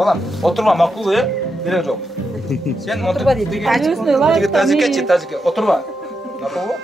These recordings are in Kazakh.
балам, отырма, макул, керек жоқ. Сен Отырба дейді. тәжікке, отырма. Макул ба?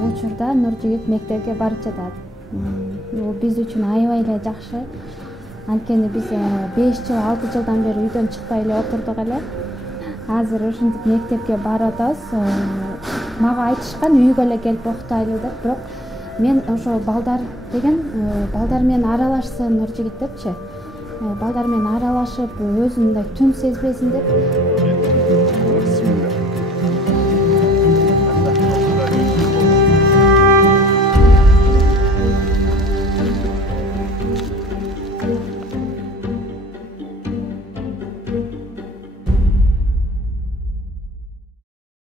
Учурда Нуржигит мектепке барып жатат. Бул биз үчүн аябай эле жакшы. Анткени биз 5 жыл, 6 жылдан бери үйдөн чыкпай эле отурдук эле. Азыр ушинтип мектепке барып атабыз. Мага айтышкан үйгө эле келип окутайлы деп, бирок мен ошо балдар менен аралашсын Нуржигит депчи. Балдар менен аралашып, өзүн мындай түн сезбесин деп.